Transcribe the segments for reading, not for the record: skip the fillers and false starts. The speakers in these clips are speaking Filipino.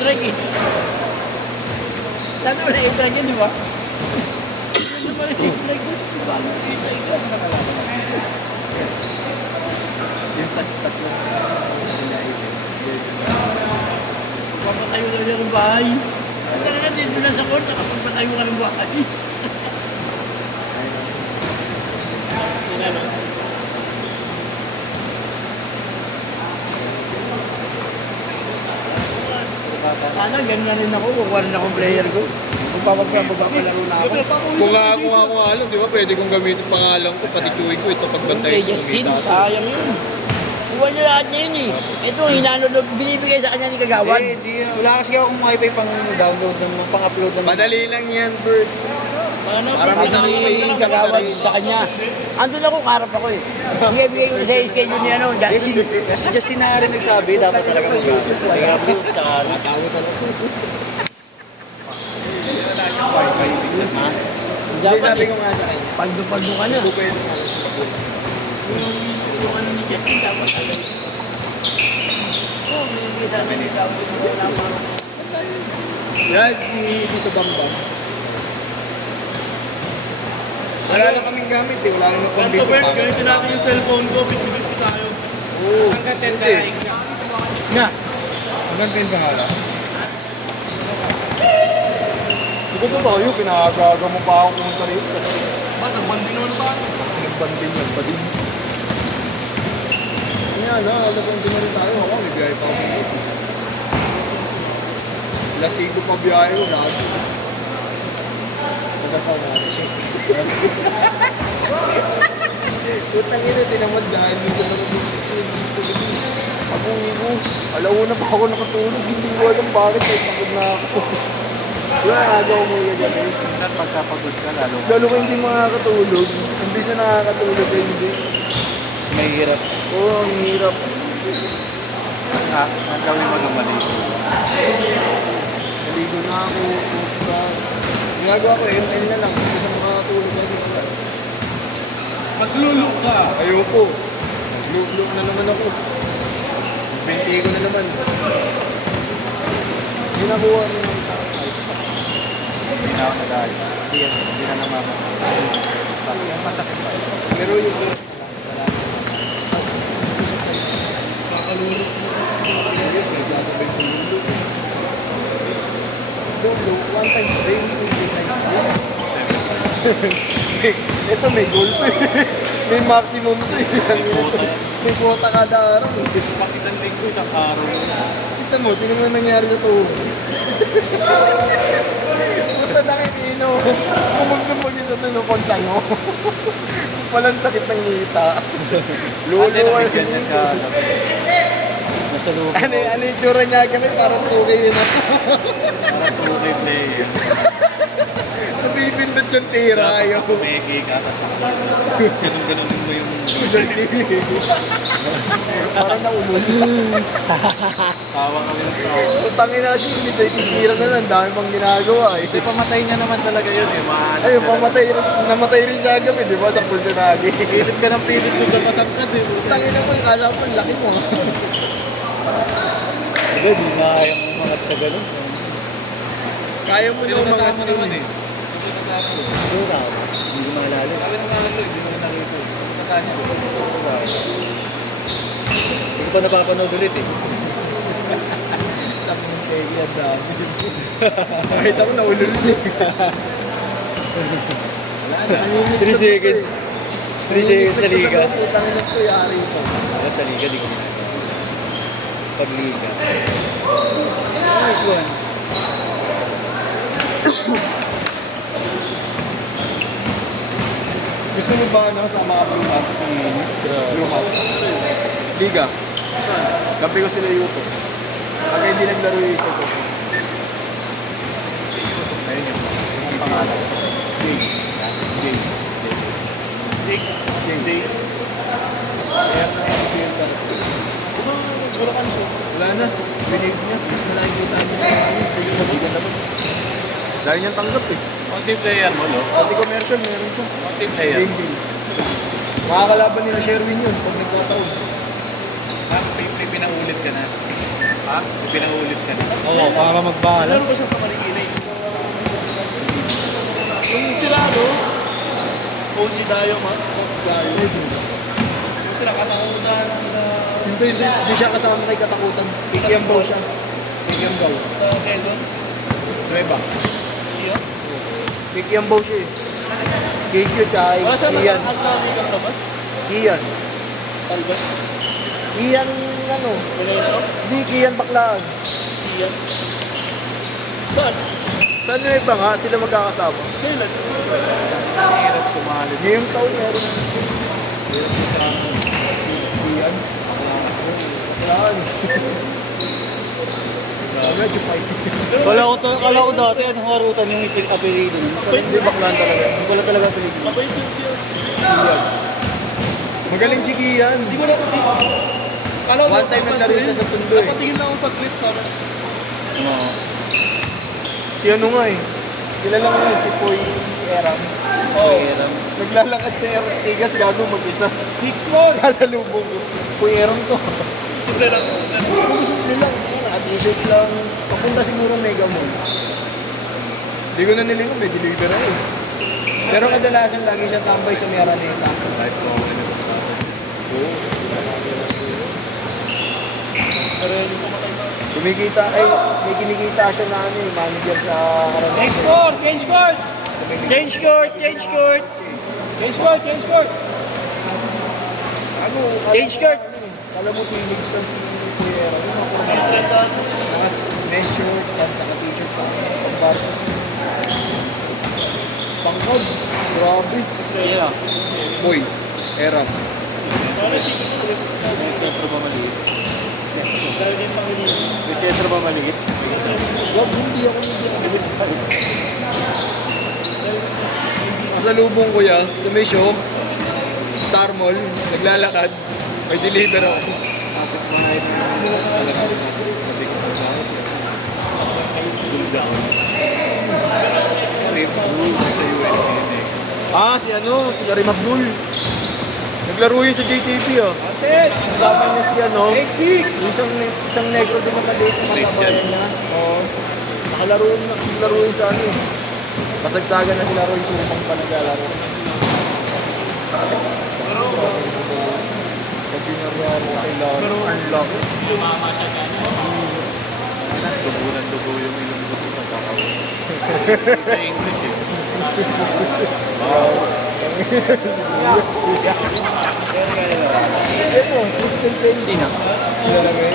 strike eh. Dati wala yung strike yun, di ba? Hindi pala yung strike yun. Bago yung strike yun. Yung tatlo. Papatayo na siya ng bahay. Ang talaga dito na sa court, nakapagpatayo ka ng bahay. Sana ganun na rin ako, kukuha rin akong player ko. Kung papagpapalaro na ako. Kung ako alam, di ba, pwede kong gamitin pangalan ko, pati chewing ko, ito pagbantay Kay Justin, sayang yun. Kuha niyo lahat niya yun eh. Ito, hinanod, binibigay sa kanya ni Kagawad. Hindi. Wala kasi akong wifi pang download ng pang-upload ng... Madali lang yan, Bert. Para may isang Kagawad sa kanya. Andun ako, karap ako eh. Sige, bigay ko na sa schedule niya, no, Justin. Si Justin na rin nagsabi, dapat talaga mag-upload. Kaya blue, tsaka dapat Sabi eh. ko nga sa kanya. Paldo-paldo ka na. Yung ano ni Justin, dapat talaga. Oo, binibigay sa amin ni David. Wala pa. Yan, si Tito Bambam. Wala na kaming gamit eh, wala na pambito pa. Gamitin natin yung cellphone ko, bitbit ko tayo. Oo. Hanggang 10 karaing ka. Nga. Hanggang 10 bahala. Ito to ba yun? Pinakagaga mo pa ako kung sarili. Ba, nagbanding naman ba? Nagbanding yan pa din. Kaya na, nagbanding na rin tayo. Ako, may biyahe pa ako. Lasigo pa biyahe ko lahat. Nagkasal natin siya. Utang ina, tinamad dahil dito na ako, alauna pa ako nakatulog. Hindi ko alam bakit. Ay, pagod na ako. Yung agaw mo yan dyan eh. Pagkapagod ka, lalo Lalo ko hindi makakatulog. Hindi siya nakakatulog eh, hindi. may hirap. Oo, ang hirap. Ang gawin mo ng mali. Naligo na ako. Ginagawa ko, ML na lang. Hindi siya makakatulog na dito. Maglulok ka. Ayoko. Naglulog na naman ako. Binti ko na naman. Ginagawa niya ng tao. Hindi na ako nag-aayos. Hindi na namama. Masakit pa. Pero yung one time train, ito may goal pa eh. May maximum to eh. May quota kada araw. Pag isang linggo, isang araw. Kita mo, tingnan mo yung nangyari na to. Puta na kayo, Pino. Kumagsumpag yung sa tinukon tango. Walang sakit ng ngita. Luluwal. Ganyan ka. Nasa loob. Ano yung tsura niya kami? Parang tukay yun ako. Parang two-way player. Nabibindot yung tira. Ayaw. Pumegi ka. Tapos ganun-ganunin mo yung... Parang naulun. Tawa kami ng tawa. Utangin na kasi, hindi tayo titira na lang. Dami pang ginagawa eh. Hindi, pamatay niya naman talaga yun eh. Mahanap Ayun, ka pamatay rin. Namatay rin siya kami, di ba? Sa Pulsionagi. Pilit ka ng pilit ko sa matangkad eh. Utangin na mo, kala mo, laki mo. Hindi, di na kayang umangat sa ganun. Kaya mo na umangat mo naman eh. Siguro ako. Hindi ko maalala. Sabi ng mga ano, hindi mo nakita. Nakanya ko. Hindi ko pa napapanood ulit eh. Tapos tegi ang dami. Kahit ako naulun eh. 3 seconds. 3 seconds sa liga. Utangin na ito, yari ito. Ako sa liga, di ko ginagawa. Pag liga. Nice one. Gusto mo ba ano, sama ka Blue Mat? Blue Mat. Liga. Gabi ko sila YouTube. Pag hindi naglaro yung YouTube. Ayun yun. Ang pangalan. Jake. Jake. Jake. Jake. Kaya na yung filter. Wala na. Binig niya. Mas na nakikita niya sa amin. Sige, mabigan naman. Dahil niyang tanggap eh. Multiplayer mo, no? Pati commercial, meron siya. Multiplayer. Game deal. Makakalaban nila Sherwin yun pag nagkataon. Ah, pinaulit ka na. Ha? Pinaulit ka na. Oo, para magbahala. Meron ba siya sa Marikina? Yung sila, no? OG Dayo, ma? OG Dayo. Yung sila katakutan, sila... Hindi siya kasama kay katakutan. Kikiambaw siya. Kikiambaw. Sa Quezon? Nueva. Siya? Kikiambaw siya eh. Kikyo tsaka Wala siya Ian. nakakaglamig ang labas? Ian. Talbot? Ian ano? Venetia? Hindi, Ian Baklaan. Siya? Saan? Sa Nueva nga, sila magkakasama. Kailan? Hirap kumali. Ngayong taon meron. Ian. Baklaan. Medyo fight. Kala ko dati, anong harutan yung apelido niya. Hindi Baklaan talaga. Hindi ko lang talaga apelido. Mabait yun siya. Ian. Magaling si Ian. Hindi ko nakatingin. Kala ko One time naglaro siya sa Tondo eh. Nakatingin lang ako sa clip sa akin. Oo. Si ano nga eh. Kilala mo yun, si Poy Eram. Oo. Naglalakad si Tigas gago mag-isa. 6-4! Nasa lubong ko. Poy Eram to. Simple lang. Simple lang. Naka-t-shirt lang. Papunta siguro Mega Mall. Hindi ko na nilingon, may deliver ako eh. Pero kadalasan lagi siya tambay sa Miraneta. Life ko ako na. Pero hindi ko makita. Kumikita, may kinikita siya na ano eh, manager sa Araneta. Change court! Change court! Change court! Change court! Change court! Change court! Ano? Change court! Kala mo teenage lang si Poy Eram. Yung mga Trenta. mga mesh shirt, tapos naka-t-shirt pa. Pang-barso. Pangkod. Grabe. Sino? Boy, Eram. May sentro ba maliit? Dahil din Pangilinan. May sentro ba maliit? Wag, hindi ako. Sa lubong ko yan, sa may show, Star Mall, naglalakad, may deliver ako. Tapos mga ito Si ano, si Karim Abdul. Naglaro yun sa JTP ah. Atin! Kasama niya si ano, Exit! yung isang negro din nakadate na matabayan niya. Oo. Nakalaro yun sa ano eh. Kasagsagan na sila Roy Supang pa naglalaro. Sabi niya rin kailangan. Ang laki. Dugo ng dugo yung ilong ko sa pagkakawin. Sa English eh. Ito, Christian Sen. Sino? Sila lang eh.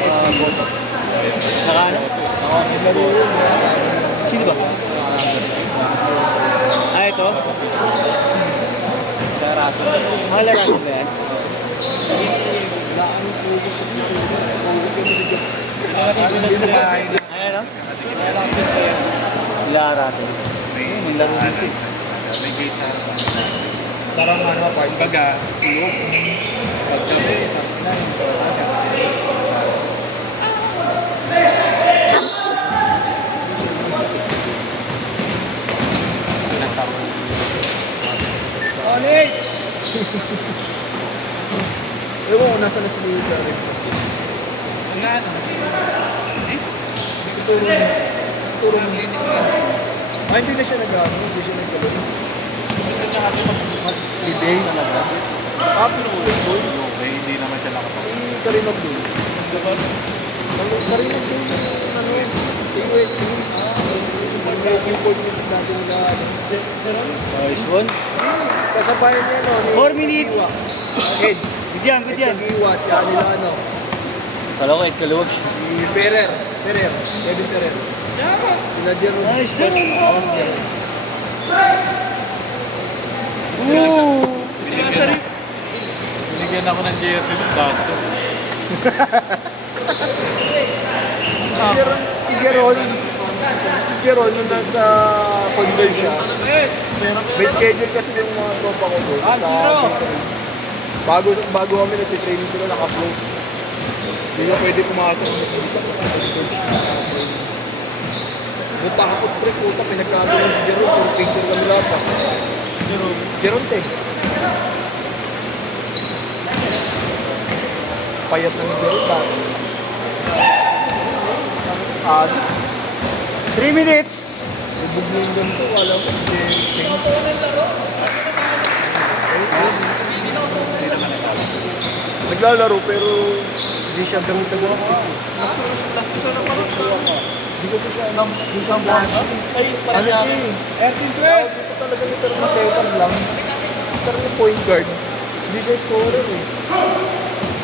Nakano? Naglaro yun. Sino ba? Ah, ito? Laraso. Mga laraso ba yan? Laan ko sa Ayan o? Laraso. May laro dito. May gate sa harapan. Parang ano, part. Baga, tulog. Pagkabi, Onik! Ewan ko, nasa na si Lisa rin. Ang ano? Turo mo. Hindi na siya nag-ano, hindi siya nag-ano. Ibay talaga. Pero Okay, hindi naman siya nakapag. si Karim Abdul. Karim Abdul yung ano, si UST. Yung coordinate natin na Nice one. kasabayan niya no. ni 4 minutes. Ed. Good yan, good yan. Nag-iwat, kaya nila ano. Kala ko, kaluwag. Si Ferrer. Kevin Ferrer. Sila Jero. Nice pass. Binigyan ako ng JFP ng gasto. Si Jeron nung nasa convert siya. May schedule kasi yung mga tropa ko doon. Bago kami nag-training sila, naka-close. Hindi na pwede pumasok. Doon pa ako spray, puta, pinagkagawin si Jeron. Puro picture kami lahat pa. Jeron, te. Payat na ni Jeron lahat. 3 minutes. Ibugling ganito, alam ko. Naglalaro pero hindi siya gamit na gamit. Last ko siya na parang sa... Hindi ko siya Isang buwan. Ay, parang ano siya eh. Ito talaga nito na setter lang. Pero yung point guard, hindi siya scorer eh.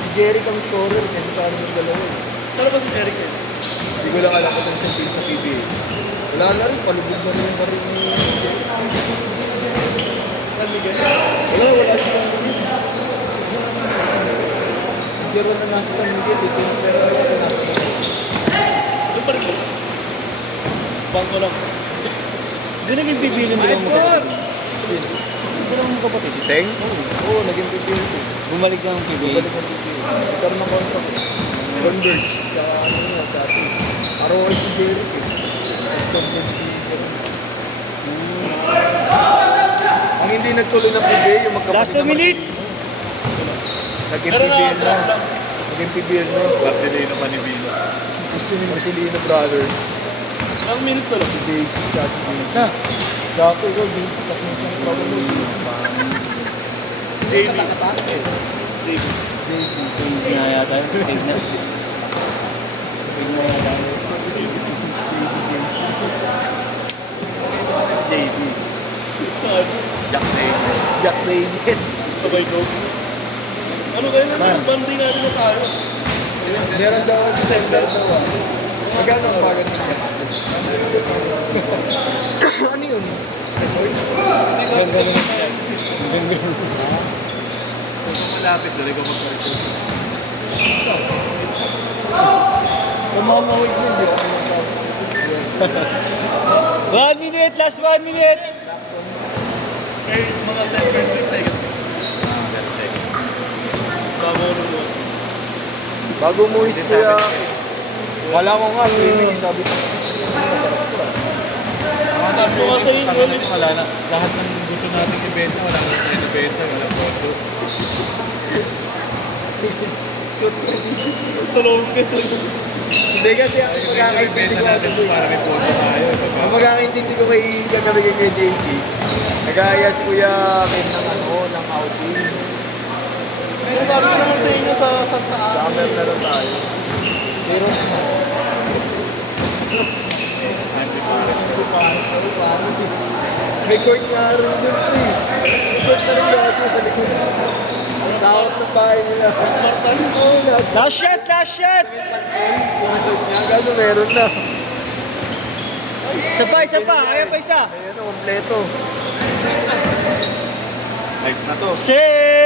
Si Jerry kang scorer, kasi parang yung dalawa eh. Ano ba si Eric eh? Hindi ko lang alam kung saan siya team sa PBA. Wala na rin, palubog na rin yung baril ni Jerry. San Miguel? Wala siya. Nagkaroon na nasa San Miguel dito, pero wala ko nasa San Miguel. Yung pa rin ko. Bangko lang. Hindi naging pipili mo lang magkakapatid. Hindi naman magkapatid. Si Teng? Oo, naging PBA. Bumalik ng PBA. Balik ng PBA. Nagkaroon ng contract. Converge. Tsaka ano nga dati. ROI si Jerry eh. Converge si Jerry. Ang hindi nagtuloy ng PBA, yung magkapatid Last 2 minutes. Naging Pero PBL na. na. Naging PBL na. Barcelona Manibino. Gusto ni Marcelino Brothers. Ang minutes na lang. Si Daisy, tsaka si Daisy. Na. Gato ko, Daisy, tapos may isang travel mo. JB. JB. Daisy. Hindi nga yata yun. Tig na. Tig na yata yun. JB. Saan? Jack Davis. Jack Davis. Sabay ko. Ano kayo naman? Banding natin na tayo. Meron daw ako sa center daw ah. Magkano ang bagat ng Jack? Ano yun? Malapit doon. Ikaw magparecord. Kumamawid na, hindi ako kumamawid. 1 minute. Last 1 minute. Kaya mga 7 seconds. Bago ko nung Bago umuwi si Kuya. Wala ko nga, swimming, sabi ko. sabi ko nga sa inyo, Wala na. Lahat ng gusto natin ibenta. Wala na tayo ibenta. Wala photo. tulong ka sa Hindi kasi ang magkakaintindi ko natin para may photo tayo. ang magkakaintindi ko kay kagabi kay JC. Nag-aaya si Kuya Ken ng ano, ng outing. sabi ko naman sa inyo sa Santa Ana. Summer na lang tayo. Zero na. May court nga rin dun pre. May court na rin dati sa likod. Ang tawag ng bahay nila. Smart tayo. Oo, lahat. Last shot. Last shot. Yung court niya, gano'n meron na. Isa pa. Isa pa. Kaya pa isa. Ayan, kompleto. Live na to. 6.